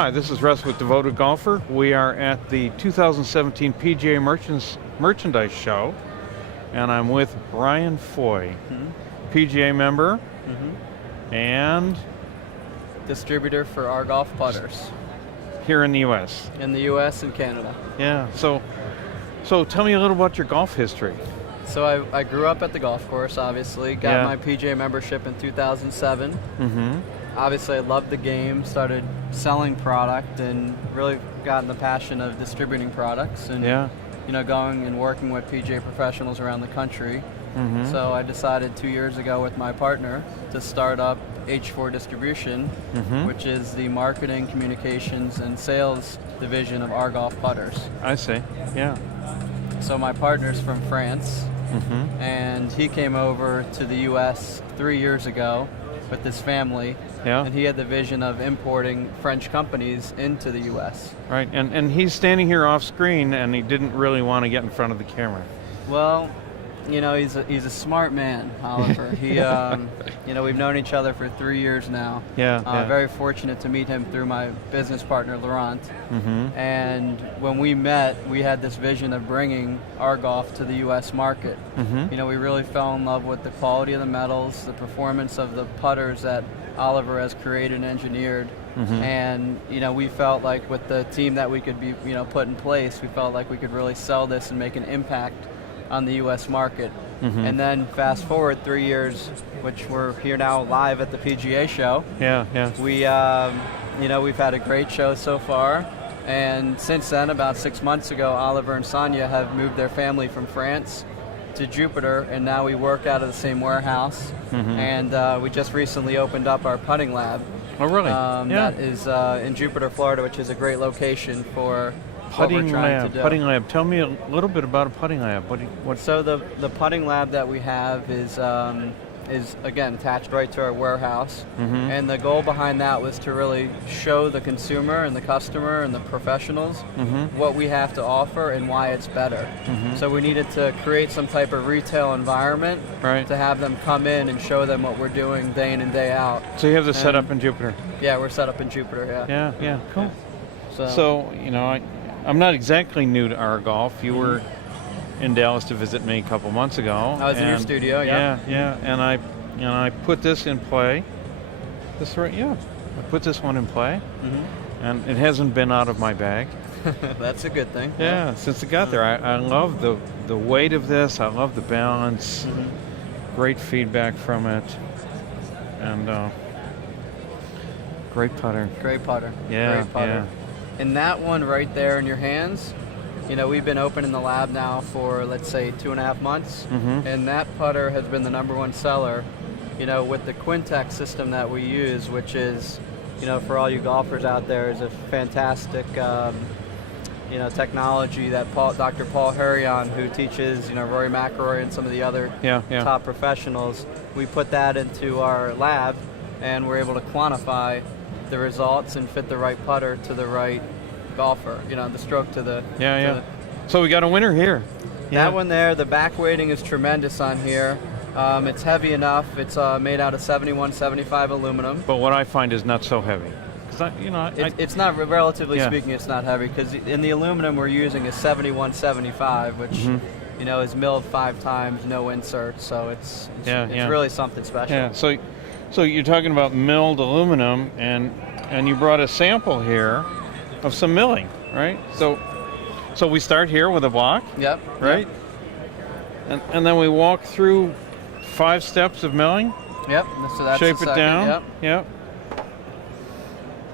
Hi, this is Russ with Devoted Golfer. We are at the 2017 PGA Merchandise Show, and I'm with Brian Foy, PGA member and distributor for ARGolf putters here in the U.S. in the U.S. and Canada. Yeah. So tell me a little about your golf history. So I grew up at the golf course, obviously. Got my PGA membership in 2007. Obviously, I loved the game, started selling product, and really gotten the passion of distributing products and going and working with PGA professionals around the country. So I decided 2 years ago with my partner to start up H4 Distribution, which is the marketing, communications, and sales division of ARGolf putters. I see. Yeah. So my partner's from France, and he came over to the U.S. 3 years ago with his family, and he had the vision of importing French companies into the U.S. Right, and he's standing here off screen, and he didn't really want to get in front of the camera. Well, he's a smart man, Oliver. He, we've known each other for 3 years now. Very fortunate to meet him through my business partner, Laurent. And when we met, we had this vision of bringing ARGolf to the U.S. market. We really fell in love with the quality of the metals, the performance of the putters that Oliver has created and engineered. And we felt like with the team that we could be put in place, we felt like we could really sell this and make an impact on the U.S. market. And then fast forward 3 years, which we're here now live at the PGA show. We've had a great show so far. And since then, about 6 months ago, Oliver and Sonia have moved their family from France to Jupiter, and now we work out of the same warehouse. And we just recently opened up our putting lab. Oh, really? That is in Jupiter, Florida, which is a great location for Putting lab. Tell me a little bit about a putting lab. So the putting lab that we have is again attached right to our warehouse, and the goal behind that was to really show the consumer and the customer and the professionals what we have to offer and why it's better. So we needed to create some type of retail environment to have them come in and show them what we're doing day in and day out. So you have this set up in Jupiter? Yeah, we're set up in Jupiter. Yeah. Cool. So I'm not exactly new to ARGolf. You were in Dallas to visit me a couple months ago. I was in your studio, and I put this in play. I put this one in play, and it hasn't been out of my bag. That's a good thing. Yeah, since it got there. I love the weight of this. I love the balance. Great feedback from it, and great putter. Great putter. Yeah, great putter. Yeah. And that one right there in your hands, we've been open in the lab now for, let's say, 2.5 months, and that putter has been the #1 seller, with the Quintex system that we use, which is, for all you golfers out there, is a fantastic, technology that Dr. Paul Harion, who teaches, Rory McIlroy and some of the other top professionals, we put that into our lab, and we're able to quantify the results and fit the right putter to the right golfer, the stroke to the... So we got a winner here. That one there, the back weighting is tremendous on here. It's heavy enough. It's made out of 71-75 aluminum. But what I find is not so heavy. It's not, relatively speaking, it's not heavy, because in the aluminum we're using a 71-75, which is milled 5 times, no inserts, so it's really something special. Yeah. So you're talking about milled aluminum, and you brought a sample here of some milling, right? So we start here with a block. Yep. Right. Yep. And then we walk through 5 steps of milling. Yep. So that's shape the it second. down. Yep.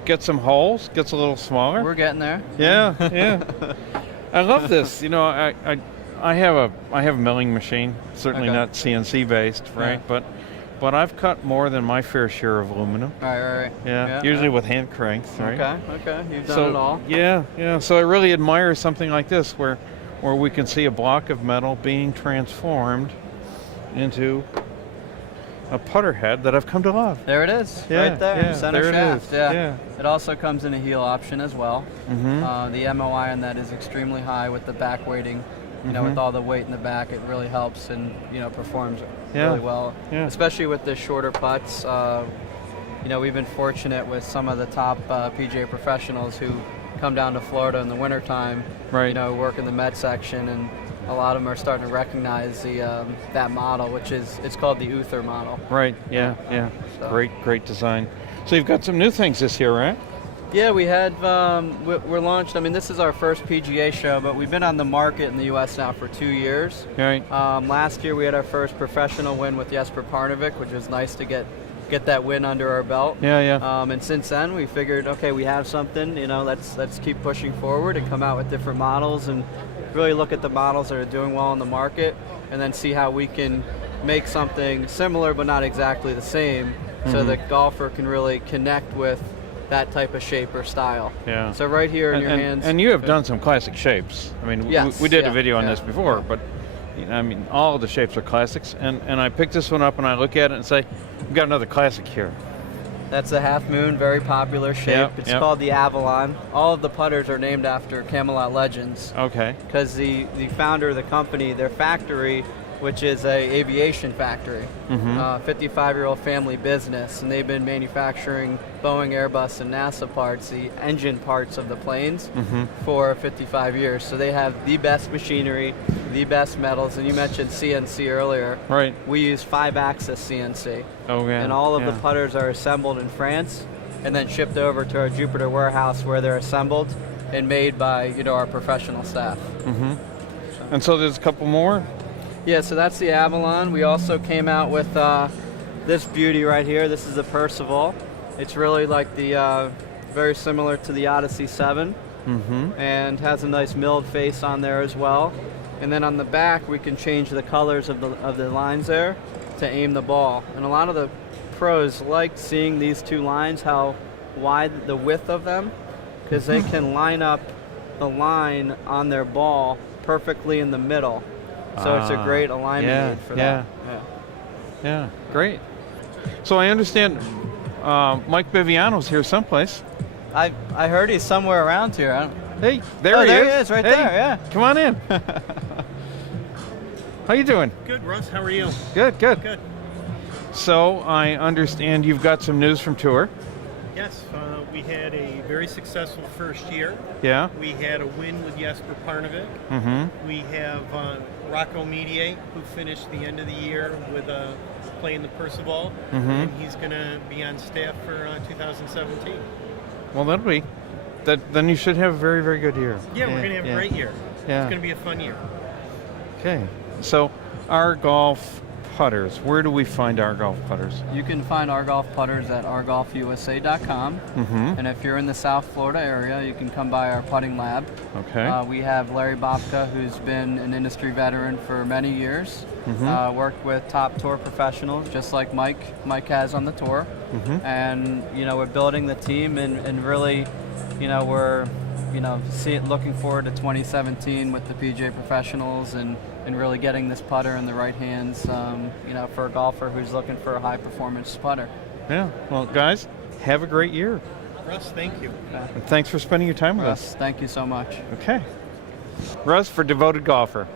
Get some holes. Gets a little smaller. We're getting there. Yeah. I love this. I have a milling machine. Certainly not CNC based, right? But I've cut more than my fair share of aluminum. Right. Yeah, usually with hand cranks, right? Okay. You've done it all. Yeah. So I really admire something like this, where we can see a block of metal being transformed into a putter head that I've come to love. There it is, right there, center there shaft. It is. It also comes in a heel option as well. The MOI on that is extremely high with the back weighting. With all the weight in the back, it really helps and performs really well. Especially with the shorter putts. we've been fortunate with some of the top PGA professionals who come down to Florida in the wintertime, right. Work in the med section, and a lot of them are starting to recognize that model, which it's called the Uther model. Right, yeah. So. Great design. So you've got some new things this year, right? Yeah, we had, we're launched, this is our first PGA show, but we've been on the market in the U.S. now for 2 years. Right. Last year we had our first professional win with Jesper Parnevik, which was nice to get that win under our belt. Yeah. And since then we figured, okay, we have something, let's keep pushing forward and come out with different models and really look at the models that are doing well in the market and then see how we can make something similar but not exactly the same, so that golfer can really connect with that type of shape or style. Yeah. So right here in your hands. And you have done some classic shapes. Yes, we did a video on this before, but all of the shapes are classics. And I picked this one up and I look at it and say, we've got another classic here. That's a half moon, very popular shape. It's called the Avalon. All of the putters are named after Camelot legends. Okay. Because the founder of the company, their factory, which is a aviation factory, 55-year-old family business, and they've been manufacturing Boeing, Airbus, and NASA parts, the engine parts of the planes, for 55 years. So they have the best machinery, the best metals, and you mentioned CNC earlier. Right. We use 5-axis CNC. Oh, yeah. And all of the putters are assembled in France and then shipped over to our Jupiter warehouse where they're assembled and made by our professional staff. And so there's a couple more? Yeah, so that's the Avalon. We also came out with this beauty right here. This is the Percival. It's really like the very similar to the Odyssey 7, and has a nice milled face on there as well. And then on the back, we can change the colors of the lines there to aim the ball. And a lot of the pros like seeing these two lines, how wide the width of them, because they can line up the line on their ball perfectly in the middle. So it's a great alignment aid for that. Yeah, great. So I understand Mike Biviano's here someplace. I heard he's somewhere around here. Hey, there he is, right there, yeah. Come on in. How you doing? Good, Russ. How are you? Good. So I understand you've got some news from tour. Yes, we had a very successful first year. Yeah. We had a win with Jesper Parnevik. We have Rocco Medier, who finished the end of the year with playing the Percival, and he's going to be on staff for 2017. Well, that'll be. Then you should have a very, very good year. Yeah, we're going to have a great year. Yeah. It's going to be a fun year. Okay. So ARGolf putters. Where do we find ARGolf putters? You can find ARGolf putters at argolfusa.com. And if you're in the South Florida area, you can come by our putting lab. Okay. We have Larry Bobka, who's been an industry veteran for many years. Worked with top tour professionals, just like Mike has on the tour. And we're building the team, and really, we're looking forward to 2017 with the PGA professionals and really getting this putter in the right hands, for a golfer who's looking for a high-performance putter. Yeah. Well, guys, have a great year. Russ, thank you. And thanks for spending your time with us. Russ, thank you so much. Okay. Russ for Devoted Golfer.